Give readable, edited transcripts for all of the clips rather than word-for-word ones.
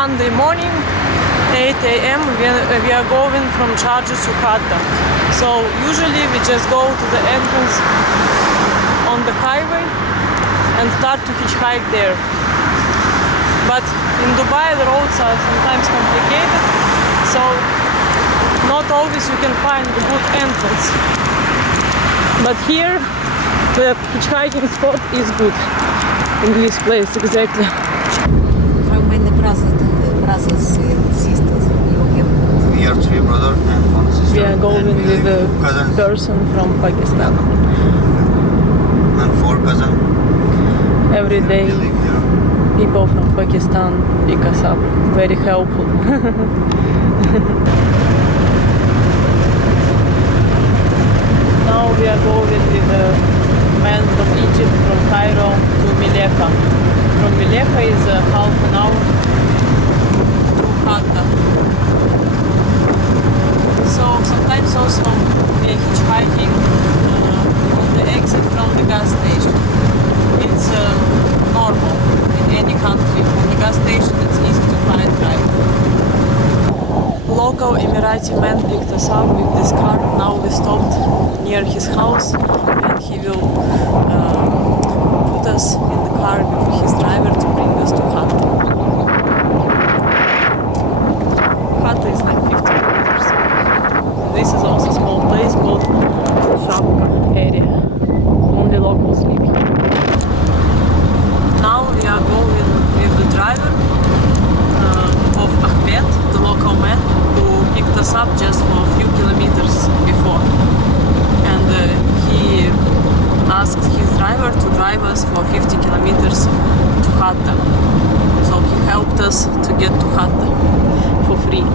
Monday morning, 8 a.m. we are going from Sharjah to Hatta. So usually we just go to the entrance on the highway and start to hitchhike there. But in Dubai the roads are sometimes complicated, so not always you can find the good entrance. But here the hitchhiking spot is good in this place, exactly. How many brothers and sisters you have? We are 3 brothers and 1 sister. We are going with a person from Pakistan. And 4 cousins. Every day people from Pakistan pick us up. Very helpful. Now we are going with a man from Egypt, from Cairo to Meleka. From Meleka is half an hour to Hatta. So sometimes also we are hitchhiking on the exit from the gas station. It's normal in any country. On the gas station it's easy to find right. Local Emirati man picked us up with this car. Now we stopped near his house and he will put us in the car with his driver to bring us to Hatta. Hatta is like 50 kilometers. This is also a small place called Shop area. Only locals live here. Now we are going with the driver of Ahmed, the local man who picked us up just for a few kilometers before. And he asked his driver to drive us for 50 kilometers to Hatta. So he helped us to get to Hatta for free.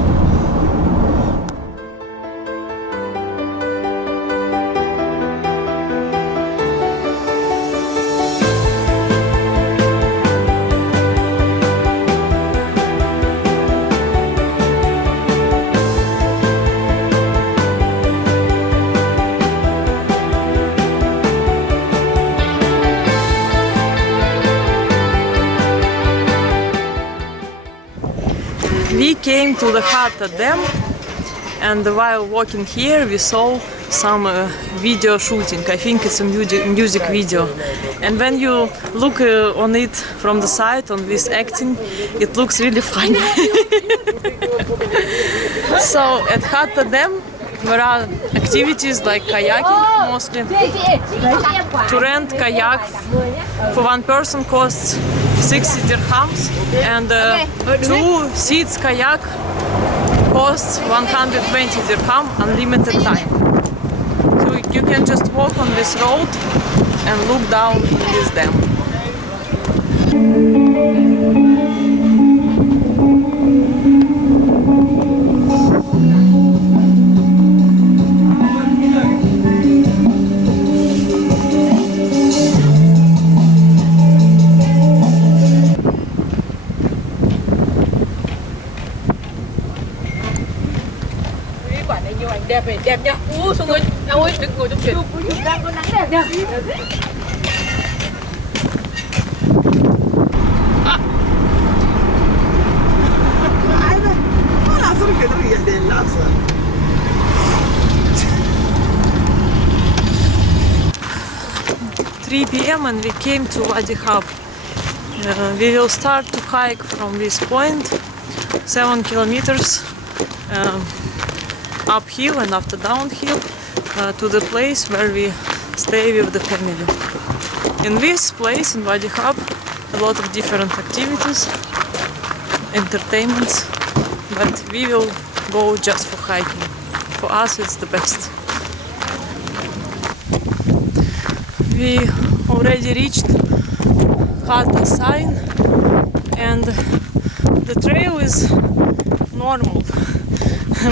We came to the Hatta Dam, and while walking here we saw some video shooting. I think it's a music video, and when you look on it from the side on this acting, it looks really funny. So at Hatta Dam there are activities like kayaking mostly. To rent kayak for 1 person costs 60 dirhams, and 2 seats kayak costs 120 dirham, unlimited time. So you can just walk on this road and look down in this dam. Đẹp này, đẹp nhá. Xuống người, em ơi, đừng ngồi trong chuyện. Đang có nắng đẹp nhá. Three p.m. and we came to Wadi Hab. We will start to hike from this point, 7 kilometers. Uphill and after downhill to the place where we stay with the family. In this place, in Wadi Hab, a lot of different activities, entertainments, but we will go just for hiking. For us it's the best. We already reached Hatta sign, and the trail is normal.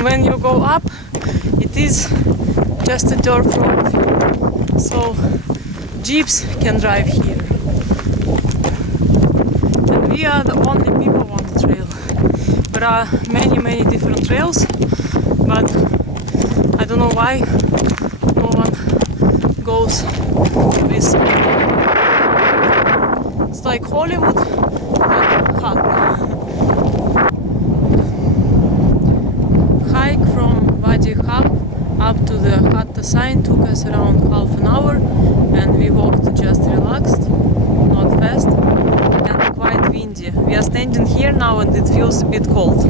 When you go up, it is just a dirt road, so jeeps can drive here. And we are the only people on the trail. There are many different trails, but I don't know why no one goes to this. It's like Hollywood, but Hatta. us around half an hour, and we walked just relaxed, not fast, and quite windy. We are standing here now and it feels a bit cold.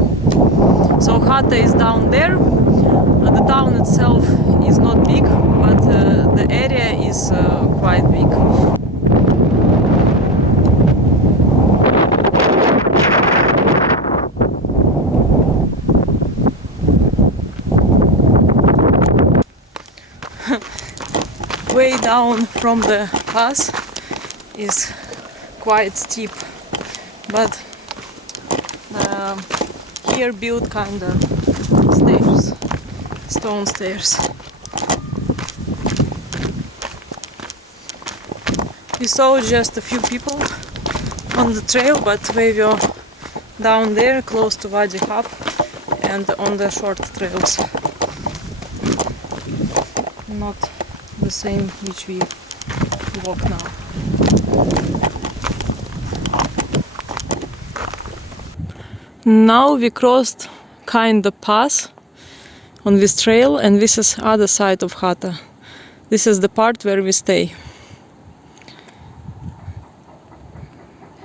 So Hatta is down there. The town itself is not big, but the area is quite big. Way down from the pass is quite steep, but here built kind of stairs, stone stairs. We saw just a few people on the trail, but we were down there close to Wadi Hub and on the short trails, not the same which we walk now. Now we crossed kind of pass on this trail, and this is other side of Hatta. This is the part where we stay.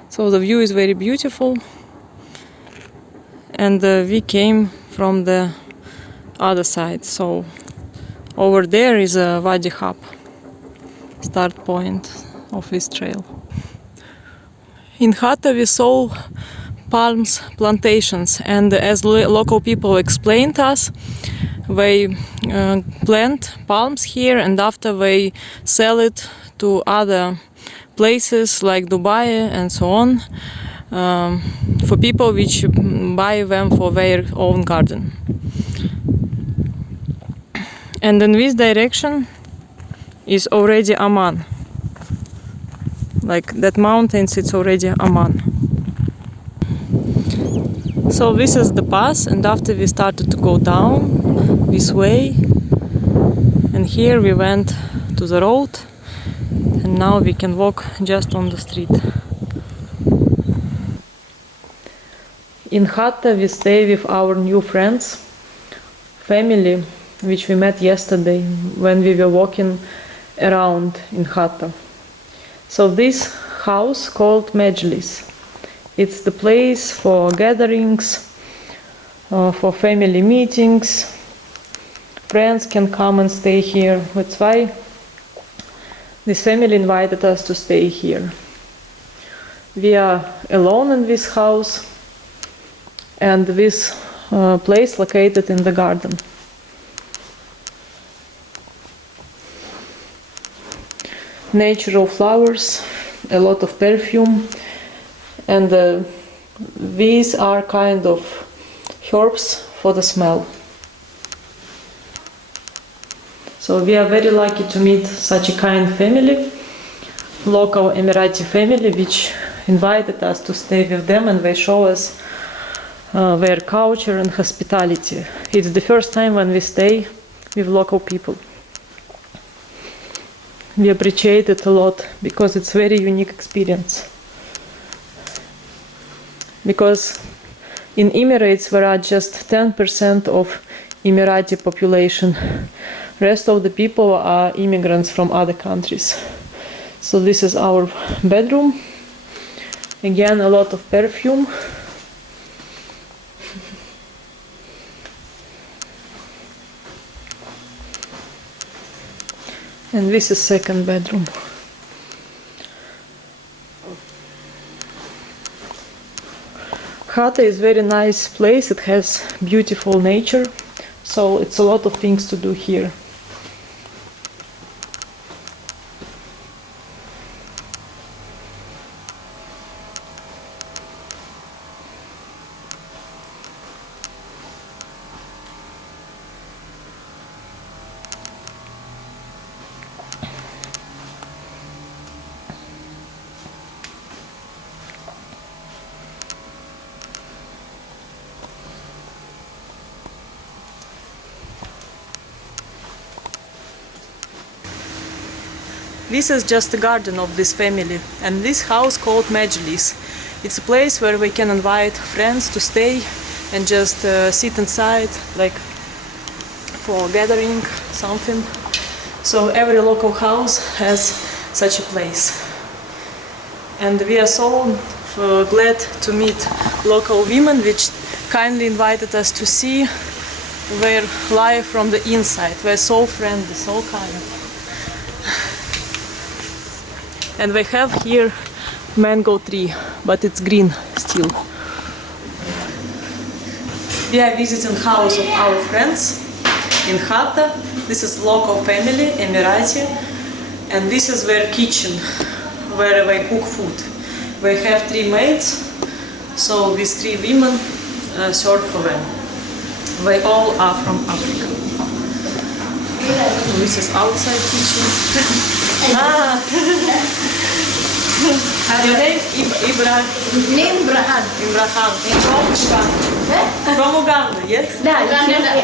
So the view is very beautiful, and we came from the other side. So over there is a Wadi Hub, start point of this trail. In Hatta we saw palms plantations, and as local people explained us, they plant palms here and after they sell it to other places like Dubai and so on, for people which buy them for their own garden. And in this direction is already Oman. Like that mountains, it's already Oman. So this is the pass, and after we started to go down this way, and here we went to the road, and now we can walk just on the street. In Hatta we stay with our new friends, family, which we met yesterday when we were walking around in Hatta. So this house called Majlis. It's the place for gatherings, for family meetings. Friends can come and stay here. That's why this family invited us to stay here. We are alone in this house, and this place located in the garden. Natural flowers, a lot of perfume, and these are kind of herbs for the smell. So we are very lucky to meet such a kind family, local Emirati family, which invited us to stay with them, and they show us their culture and hospitality. It's the first time when we stay with local people. We appreciate it a lot because it's a very unique experience. Because in Emirates there are just 10% of Emirati population. Rest of the people are immigrants from other countries. So this is our bedroom. Again, a lot of perfume. And this is second bedroom. Hatta is very nice place. It has beautiful nature, so it's a lot of things to do here. This is just the garden of this family, and this house called Majlis. It's a place where we can invite friends to stay and just sit inside, like for gathering something. So every local house has such a place. And we are so glad to meet local women which kindly invited us to see their life from the inside. They're so friendly, so kind. And we have here mango tree, but it's green still. We are visiting house of our friends in Hatta. This is local family, Emirati, and this is their kitchen where they cook food. They have 3 maids, so these 3 women serve for them. They all are from Africa. This is outside kitchen. Your name? Ibrahim. Ibrahim. Ibrahim. From Uganda, yes? Да,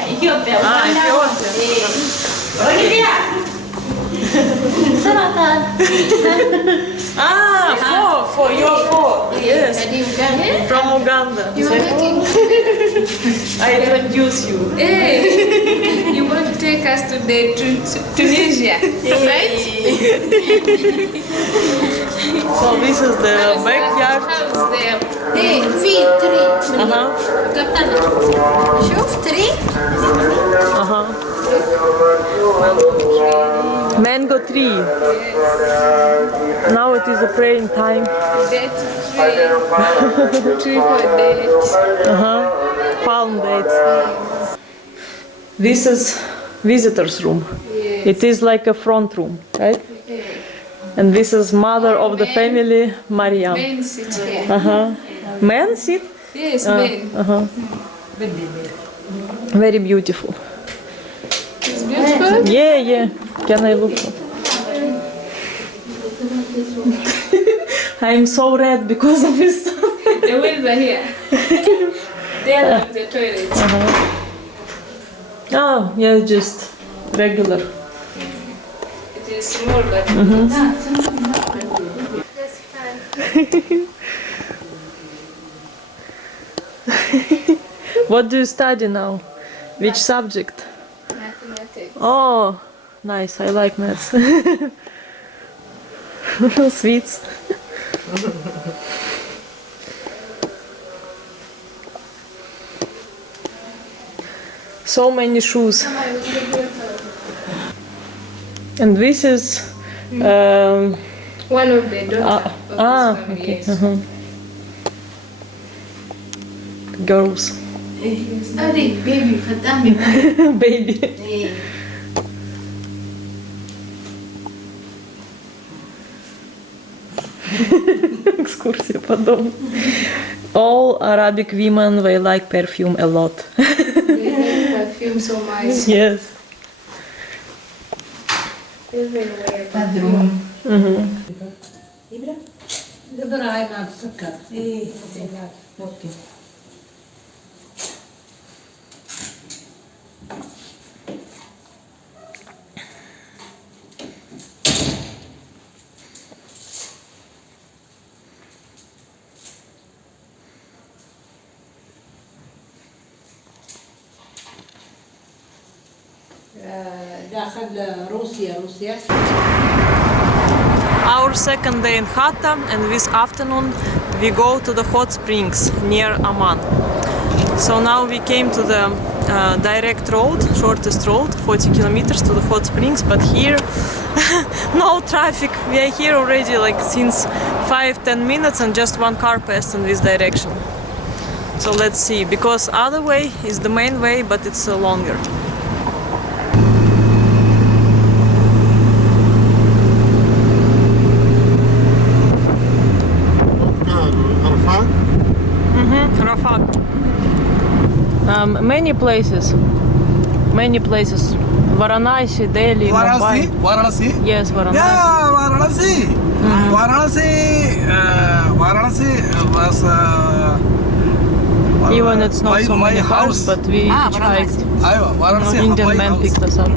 Ethiopia. Ethiopia. You're 4. Yes. From Uganda. I introduce you. You want to take us to Tunisia, right? So this is the backyard. House there. في 3. Uh-huh. شوف 3. Uh-huh. Mango tree. Now it is a praying time. Date tree. Tree for dates. Uh-huh. Palm dates. This is visitor's room. Yes. It is like a front room, right? And this is mother of the family, Mariam. Men sit here. Uh-huh. Men sit? Yes, men. Uh-huh. Very beautiful. It's beautiful. Yeah. Can I look? I'm so red because of this. The wheels are here. They are like the toilet. Oh, yeah, just regular. It is small, but that's fine. What do you study now? Which subject? Mathematics. Oh, nice. I like maths. Sweets. So many shoes. And this is One of the daughters of this family. okay. Yes. Girls. هذه بيبي خدامي. Baby. Экскурсия по дому. All Arabic women, they like perfume a lot. They like perfume so much. Yes. Everywhere. Bedroom. دبر مع السكر. إيه. اوكي. داخل روسيا. Our second day in Hatta, and this afternoon we go to the hot springs near Oman. So now we came to the direct road, shortest road, 40 kilometers to the hot springs, but here no traffic. We are here already like since 5-10 minutes and just one car passed in this direction. So let's see, because other way is the main way, but it's longer. Rafah. Many places. Varanasi, Delhi, Mumbai. Varanasi? Yes, Varanasi. Yeah, Varanasi. Varanasi was. Even it's not so my many cars, house. but we hitchhiked. Varanasi. Indian man picked us up.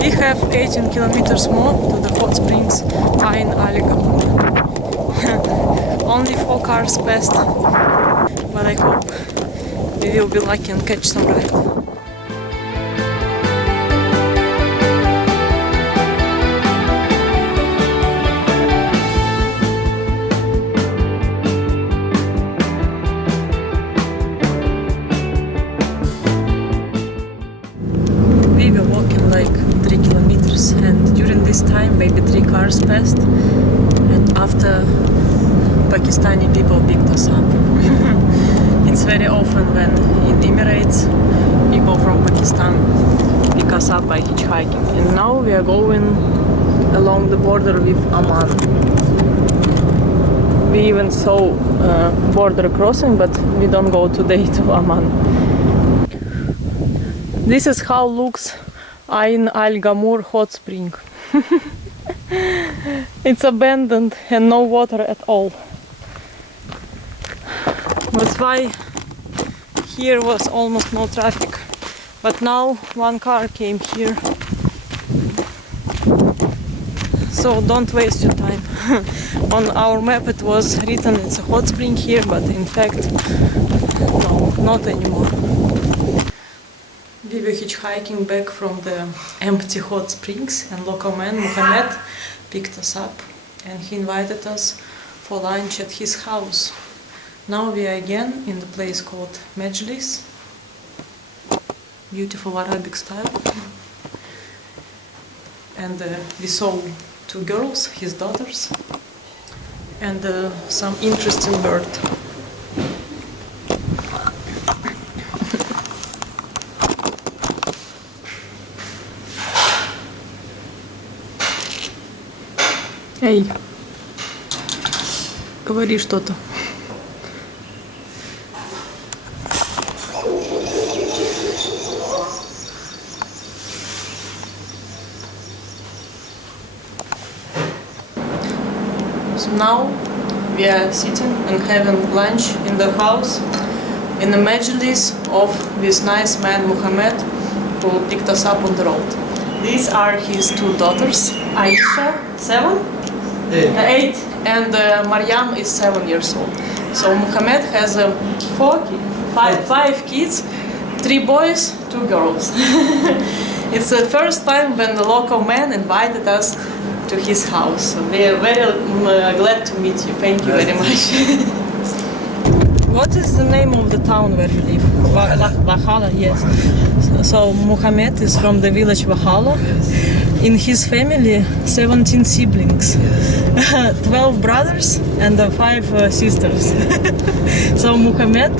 We have 18 kilometers more to the hot springs Ain Ali Kapur. Only 4 cars passed, but I hope we will be lucky and catch some ride. this time maybe 3 cars passed, and after Pakistani people picked us up. It's very often when in Emirates people from Pakistan pick us up by hitchhiking. And now we are going along the border with Oman. We even saw border crossing, but we don't go today to Oman. This is how looks Ain Al Gamur hot spring. It's abandoned and no water at all. That's why here was almost no traffic. But now one car came here. So don't waste your time. On our map it was written it's a hot spring here, but in fact, no, not anymore. We were hitchhiking back from the empty hot springs, and local man Mohammed picked us up and he invited us for lunch at his house. Now we are again in the place called Majlis. Beautiful Arabic style. And we saw 2 girls, his daughters, and some interesting bird. Эй, говори что-то. So now we are sitting and having lunch in the house in the majlis of this nice man Mohammed who picked us up on the road. These are his 2 daughters, Aisha, 7? 8. And Maryam is 7 years old. So Mohammed has 5 kids, 3 boys, 2 girls. It's the first time when the local man invited us to his house. So we are very glad to meet you. Thank you very much. What is the name of the town where you live? Wahala, yes. So Mohammed is from the village Wahala. In his family, 17 siblings, 12 brothers and 5 sisters. So Mohammed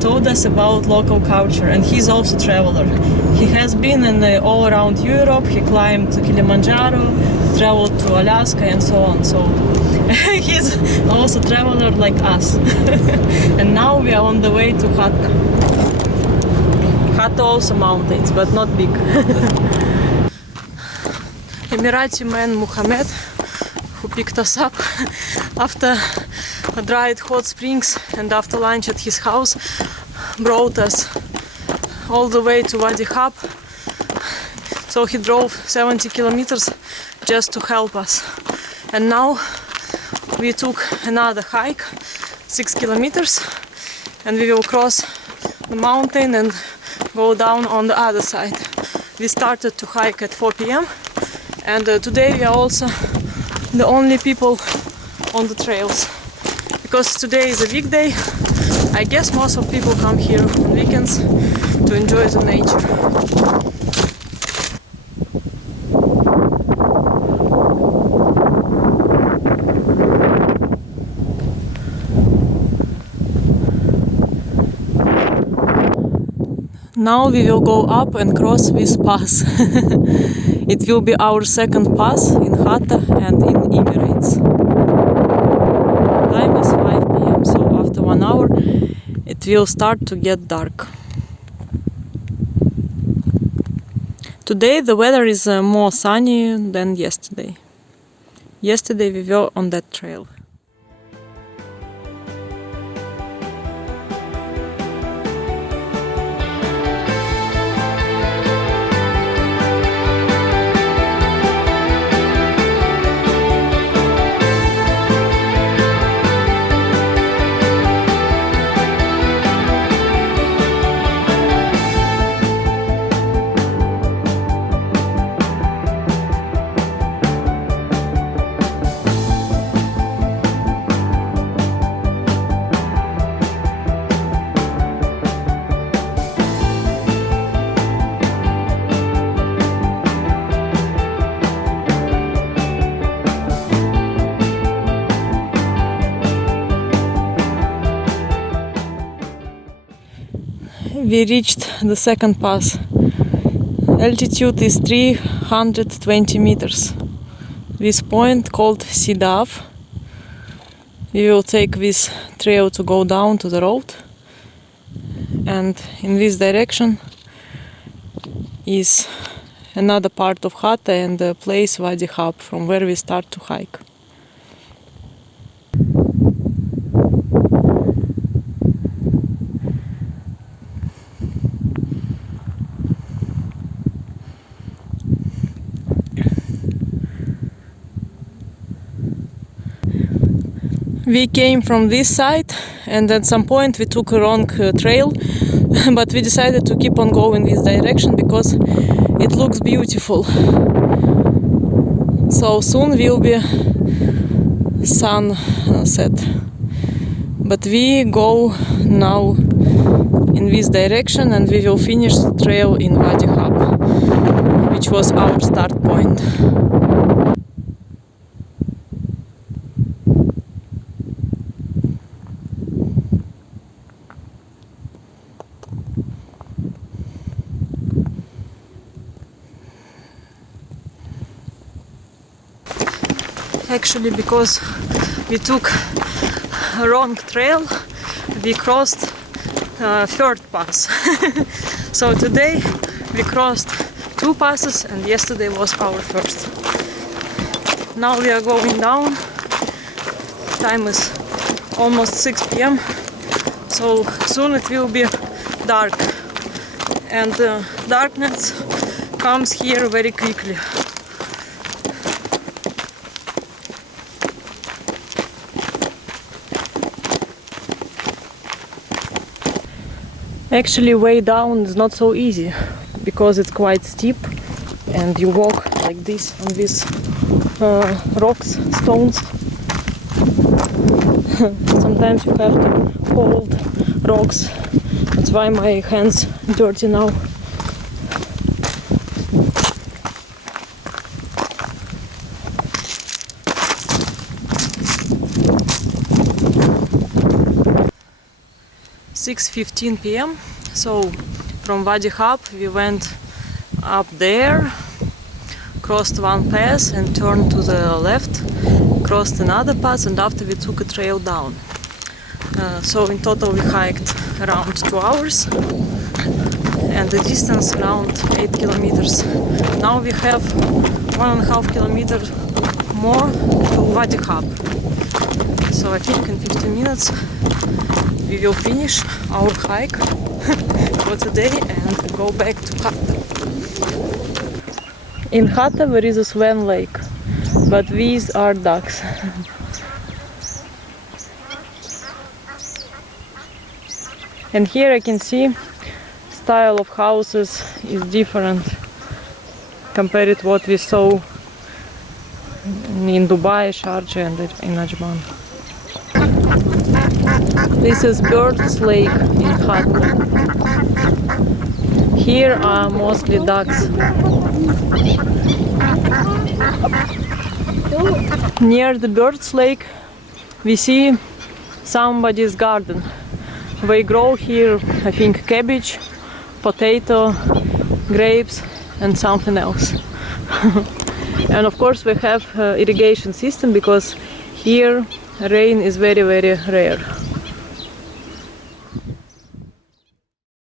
told us about local culture, and he's also a traveler. He has been in all around Europe. He climbed Kilimanjaro, traveled to Alaska, and so on. So he's also a traveler like us. And now we are on the way to Hatta. Hatta also mountains, but not big. Emirati man Mohammed, who picked us up after a dry hot springs and after lunch at his house, brought us all the way to Wadi Hab. So he drove 70 kilometers just to help us. And now we took another hike, 6 kilometers, and we will cross the mountain and go down on the other side. We started to hike at 4 p.m. and today we are also the only people on the trails. Because today is a weekday, I guess most of people come here on weekends to enjoy the nature. Now we will go up and cross this pass. It will be our second pass in Hatta and in Emirates. Time is 5 p.m. so after 1 hour it will start to get dark. Today the weather is more sunny than yesterday. Yesterday we were on that trail. We reached the second pass. Altitude is 320 meters. This point called Sidav. We will take this trail to go down to the road, and in this direction is another part of Hatta and the place Wadi Hab, from where we start to hike. We came from this side, and at some point we took a wrong trail, but we decided to keep on going this direction because it looks beautiful. So soon will be sunset. But we go now in this direction, and we will finish the trail in Wadi Hab, which was our start point. Actually, because we took a wrong trail, we crossed third pass. So today we crossed 2 passes, and yesterday was our first. Now we are going down. Time is almost 6 p.m. So soon it will be dark, and darkness comes here very quickly. Actually, way down is not so easy because it's quite steep, and you walk like this on these rocks, stones. Sometimes you have to hold rocks. That's why my hands dirty now. It's 6:15 p.m. So from Wadi Hab we went up there, crossed one pass and turned to the left, crossed another pass, and after we took a trail down. So in total we hiked around 2 hours, and the distance around 8 kilometers. Now we have 1.5 kilometers more to Wadi Hab. So I think in 15 minutes we will finish our hike for today and go back to Hatta. In Hatta there is a Swan lake, but these are ducks. And here I can see style of houses is different compared to what we saw in Dubai, Sharjah and in Ajman. This is Bird's Lake in Hatta. Here are mostly ducks. Near the Bird's Lake we see somebody's garden. They grow here, I think, cabbage, potato, grapes and something else. And of course we have irrigation system because here rain is very, very rare.